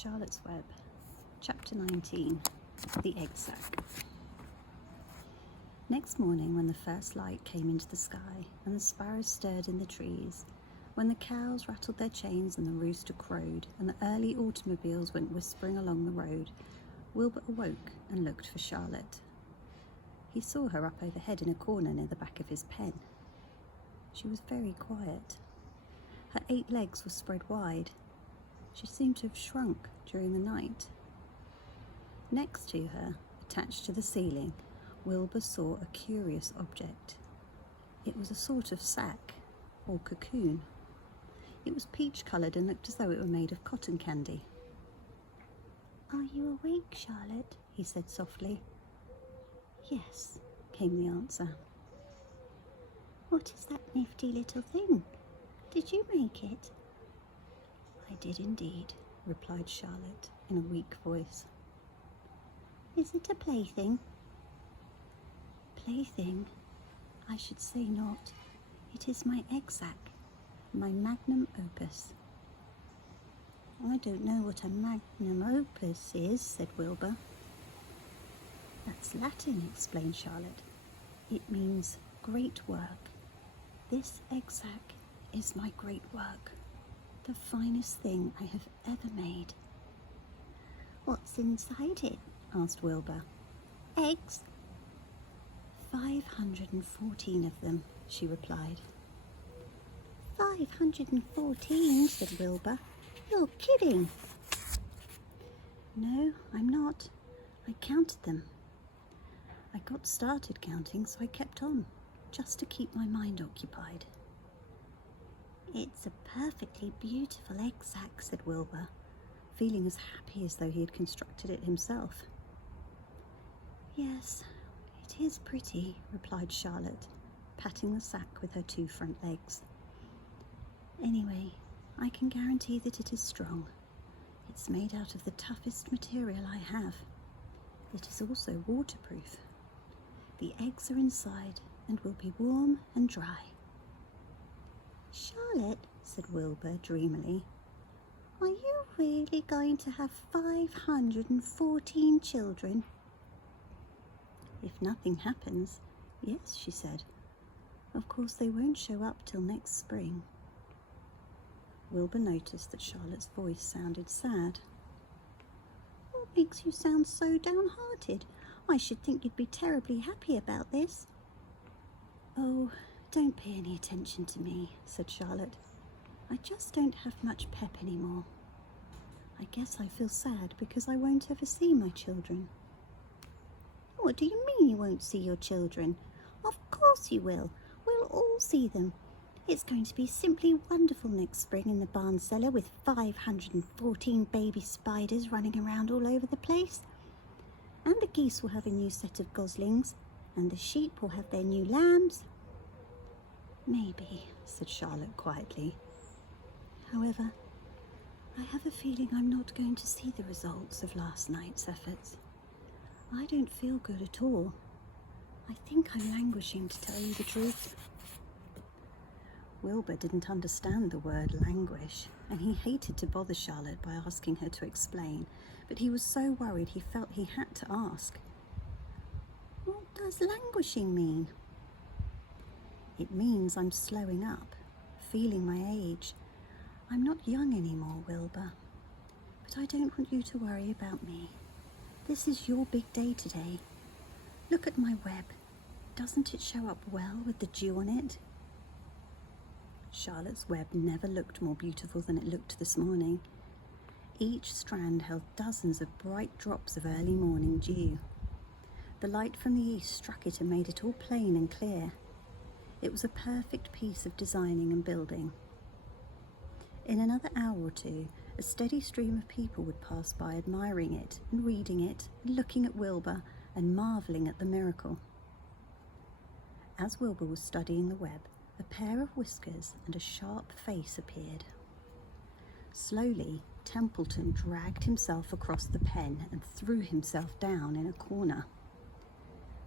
Charlotte's Web, Chapter 19, The Egg Sac. Next morning, when the first light came into the sky and the sparrows stirred in the trees, when the cows rattled their chains and the rooster crowed and the early automobiles went whispering along the road, Wilbur awoke and looked for Charlotte. He saw her up overhead in a corner near the back of his pen. She was very quiet. Her 8 legs were spread wide. She seemed to have shrunk during the night. Next to her, attached to the ceiling, Wilbur saw a curious object. It was a sort of sack, or cocoon. It was peach-coloured and looked as though it were made of cotton candy. "Are you awake, Charlotte?" he said softly. "Yes," came the answer. "What is that nifty little thing? Did you make it?" "I did indeed," replied Charlotte in a weak voice. "Is it a plaything?" "Plaything? I should say not. It is my egg sac, my magnum opus." "I don't know what a magnum opus is," said Wilbur. "That's Latin," explained Charlotte. "It means great work. This egg sac is my great work, the finest thing I have ever made." "What's inside it?" asked Wilbur. "Eggs?" 514 of them," she replied. 514, said Wilbur. "You're kidding." "No, I'm not. I counted them. I got started counting, so I kept on, just to keep my mind occupied." "It's a perfectly beautiful egg sac," said Wilbur, feeling as happy as though he had constructed it himself. "Yes, it is pretty," replied Charlotte, patting the sack with her 2 front legs. "Anyway, I can guarantee that it is strong. It's made out of the toughest material I have. It is also waterproof. The eggs are inside and will be warm and dry." "Charlotte," said Wilbur dreamily, "are you really going to have 514 children?" "If nothing happens, yes," she said. "Of course they won't show up till next spring." Wilbur noticed that Charlotte's voice sounded sad. "What makes you sound so downhearted? I should think you'd be terribly happy about this." "Oh, don't pay any attention to me," said Charlotte. "I just don't have much pep anymore. I guess I feel sad because I won't ever see my children." "What do you mean you won't see your children? Of course you will. We'll all see them. It's going to be simply wonderful next spring in the barn cellar with 514 baby spiders running around all over the place. And the geese will have a new set of goslings, and the sheep will have their new lambs." "Maybe," said Charlotte quietly. "However, I have a feeling I'm not going to see the results of last night's efforts. I don't feel good at all. I think I'm languishing, to tell you the truth." Wilbur didn't understand the word languish, and he hated to bother Charlotte by asking her to explain, but he was so worried he felt he had to ask. "What does languishing mean?" "It means I'm slowing up, feeling my age. I'm not young anymore, Wilbur. But I don't want you to worry about me. This is your big day today. Look at my web. Doesn't it show up well with the dew on it?" Charlotte's web never looked more beautiful than it looked this morning. Each strand held dozens of bright drops of early morning dew. The light from the east struck it and made it all plain and clear. It was a perfect piece of designing and building. In another hour or 2, a steady stream of people would pass by, admiring it and reading it and looking at Wilbur and marvelling at the miracle. As Wilbur was studying the web, a pair of whiskers and a sharp face appeared. Slowly, Templeton dragged himself across the pen and threw himself down in a corner.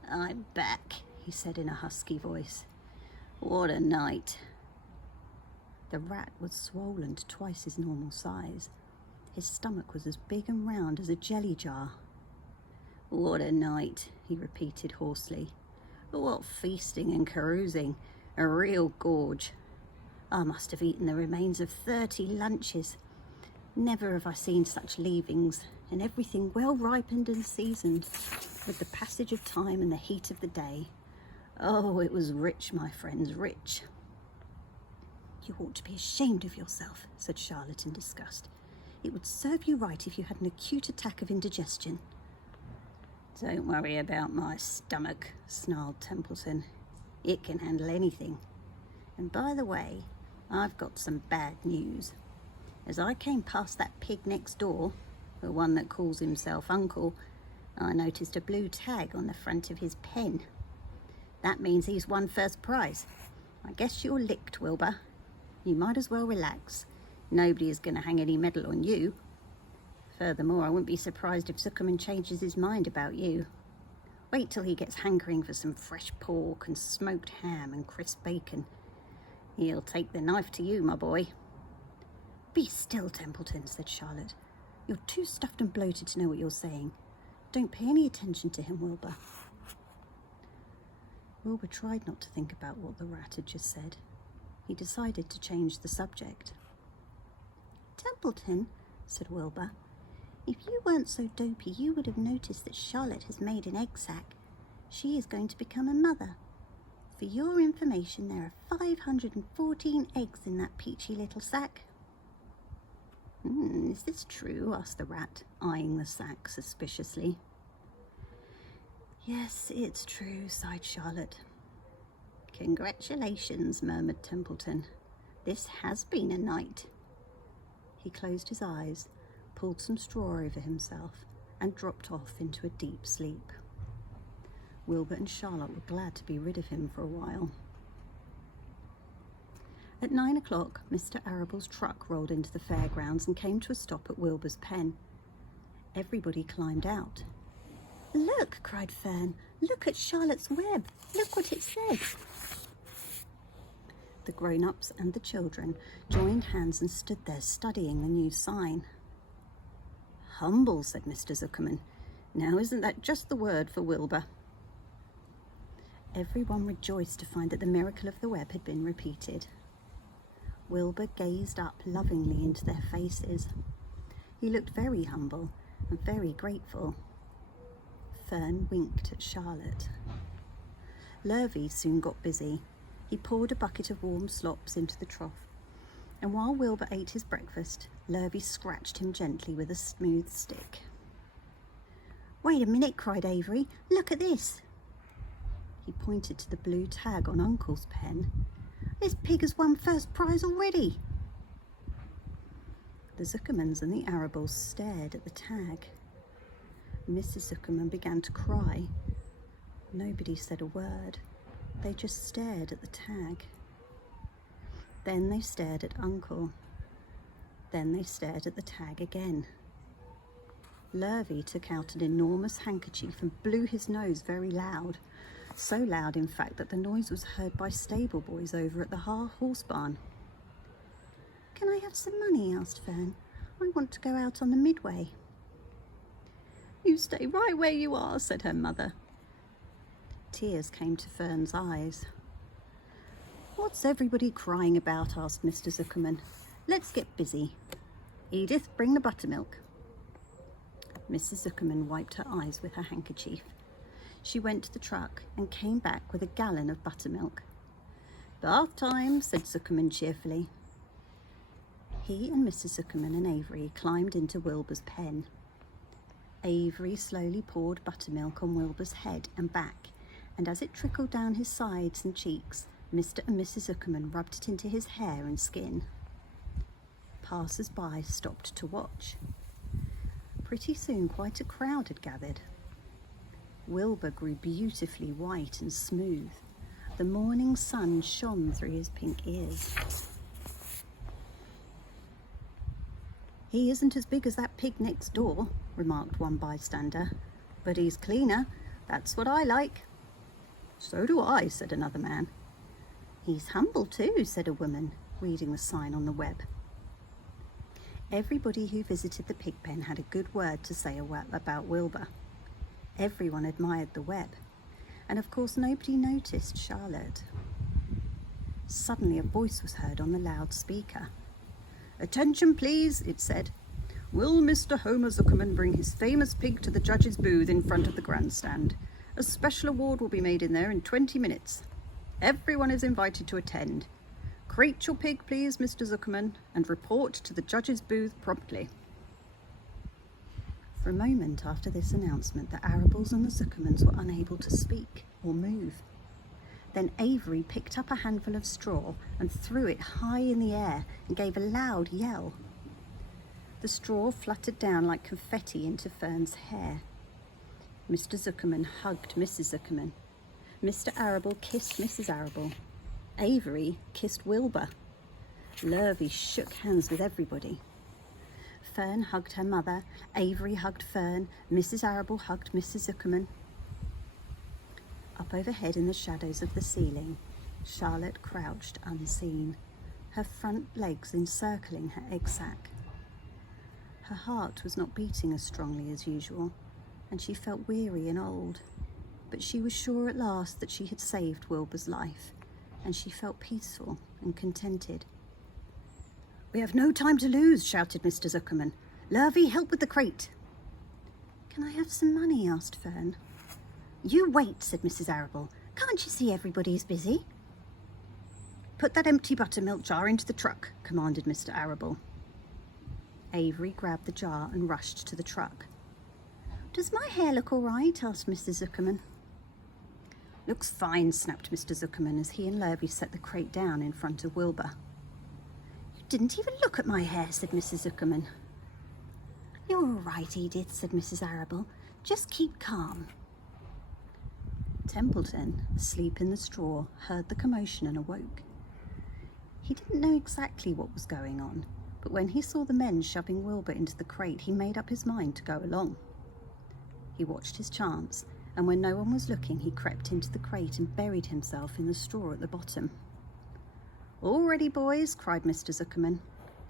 "I'm back," he said in a husky voice. "What a night." The rat was swollen to twice his normal size. His stomach was as big and round as a jelly jar. "What a night," he repeated hoarsely. "What feasting and carousing. A real gorge. I must have eaten the remains of 30 lunches. Never have I seen such leavings, and everything well ripened and seasoned with the passage of time and the heat of the day. Oh, it was rich, my friends, rich." "You ought to be ashamed of yourself," said Charlotte in disgust. "It would serve you right if you had an acute attack of indigestion." "Don't worry about my stomach," snarled Templeton. "It can handle anything. And by the way, I've got some bad news. As I came past that pig next door, the one that calls himself Uncle, I noticed a blue tag on the front of his pen. That means he's won first prize. I guess you're licked, Wilbur. You might as well relax. Nobody is going to hang any medal on you. Furthermore, I wouldn't be surprised if Zuckerman changes his mind about you. Wait till he gets hankering for some fresh pork and smoked ham and crisp bacon. He'll take the knife to you, my boy." "Be still, Templeton," said Charlotte. "You're too stuffed and bloated to know what you're saying. Don't pay any attention to him, Wilbur." Wilbur tried not to think about what the rat had just said. He decided to change the subject. "Templeton," said Wilbur, "if you weren't so dopey, you would have noticed that Charlotte has made an egg sac. She is going to become a mother. For your information, there are 514 eggs in that peachy little sack." "Is this true?" asked the rat, eyeing the sack suspiciously. "Yes, it's true," sighed Charlotte. "Congratulations," murmured Templeton. "This has been a night." He closed his eyes, pulled some straw over himself, and dropped off into a deep sleep. Wilbur and Charlotte were glad to be rid of him for a while. At 9 o'clock, Mr. Arable's truck rolled into the fairgrounds and came to a stop at Wilbur's pen. Everybody climbed out. "Look," cried Fern. "Look at Charlotte's web. Look what it said." The grown-ups and the children joined hands and stood there studying the new sign. "Humble," said Mr. Zuckerman. "Now isn't that just the word for Wilbur?" Everyone rejoiced to find that the miracle of the web had been repeated. Wilbur gazed up lovingly into their faces. He looked very humble and very grateful. Fern winked at Charlotte. Lurvy soon got busy. He poured a bucket of warm slops into the trough, and while Wilbur ate his breakfast, Lurvy scratched him gently with a smooth stick. "Wait a minute," cried Avery. "Look at this." He pointed to the blue tag on Uncle's pen. "This pig has won first prize already." The Zuckermans and the Arables stared at the tag. Mrs. Zuckerman began to cry. Nobody said a word. They just stared at the tag. Then they stared at Uncle. Then they stared at the tag again. Lurvy took out an enormous handkerchief and blew his nose very loud. So loud, in fact, that the noise was heard by stable boys over at the horse barn. "Can I have some money?" asked Fern. "I want to go out on the midway." "You stay right where you are," said her mother. Tears came to Fern's eyes. "What's everybody crying about?" asked Mr. Zuckerman. "Let's get busy. Edith, bring the buttermilk." Mrs. Zuckerman wiped her eyes with her handkerchief. She went to the truck and came back with a gallon of buttermilk. "Bath time," said Zuckerman cheerfully. He and Mrs. Zuckerman and Avery climbed into Wilbur's pen. Avery slowly poured buttermilk on Wilbur's head and back, and as it trickled down his sides and cheeks, Mr. and Mrs. Zuckerman rubbed it into his hair and skin. Passers-by stopped to watch. Pretty soon quite a crowd had gathered. Wilbur grew beautifully white and smooth. The morning sun shone through his pink ears. "He isn't as big as that pig next door," remarked one bystander, "but he's cleaner. That's what I like." "So do I," said another man. "He's humble too," said a woman, reading the sign on the web. Everybody who visited the pig pen had a good word to say about Wilbur. Everyone admired the web, and of course nobody noticed Charlotte. Suddenly a voice was heard on the loudspeaker. "Attention, please," it said. "Will Mr. Homer Zuckerman bring his famous pig to the judge's booth in front of the grandstand? A special award will be made in there in 20 minutes. Everyone is invited to attend. Crate your pig, please, Mr. Zuckerman, and report to the judge's booth promptly." For a moment after this announcement, the Arables and the Zuckermans were unable to speak or move. Then Avery picked up a handful of straw and threw it high in the air and gave a loud yell. The straw fluttered down like confetti into Fern's hair. Mr. Zuckerman hugged Mrs. Zuckerman. Mr. Arable kissed Mrs. Arable. Avery kissed Wilbur. Lurvy shook hands with everybody. Fern hugged her mother, Avery hugged Fern, Mrs. Arable hugged Mrs. Zuckerman. Up overhead in the shadows of the ceiling, Charlotte crouched unseen, her front legs encircling her egg sac. Her heart was not beating as strongly as usual, and she felt weary and old, but she was sure at last that she had saved Wilbur's life, and she felt peaceful and contented. "We have no time to lose," shouted Mr. Zuckerman. "Lurvy, help with the crate." "Can I have some money?" asked Fern. "You wait," said Mrs. Arable. "Can't you see everybody is busy?" "Put that empty buttermilk jar into the truck," commanded Mr. Arable. Avery grabbed the jar and rushed to the truck. "Does my hair look all right?" asked Mr. Zuckerman. "Looks fine," snapped Mr. Zuckerman as he and Lurvy set the crate down in front of Wilbur. "You didn't even look at my hair," said Mrs. Zuckerman. "You're all right, Edith," said Mrs. Arable. "Just keep calm." Templeton, asleep in the straw, heard the commotion and awoke. He didn't know exactly what was going on, but when he saw the men shoving Wilbur into the crate, he made up his mind to go along. He watched his chance, and when no one was looking, he crept into the crate and buried himself in the straw at the bottom. "All ready, boys," cried Mr. Zuckerman.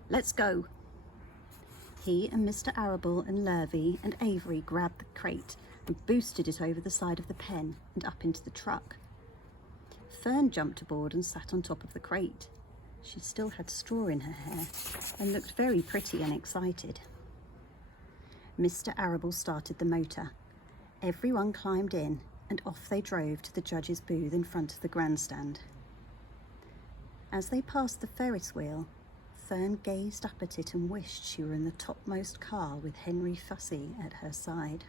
"Let's go." He and Mr. Arable and Lurvy and Avery grabbed the crate and boosted it over the side of the pen and up into the truck. Fern jumped aboard and sat on top of the crate. She still had straw in her hair and looked very pretty and excited. Mr. Arable started the motor. Everyone climbed in and off they drove to the judge's booth in front of the grandstand. As they passed the Ferris wheel, Fern gazed up at it and wished she were in the topmost car with Henry Fussy at her side.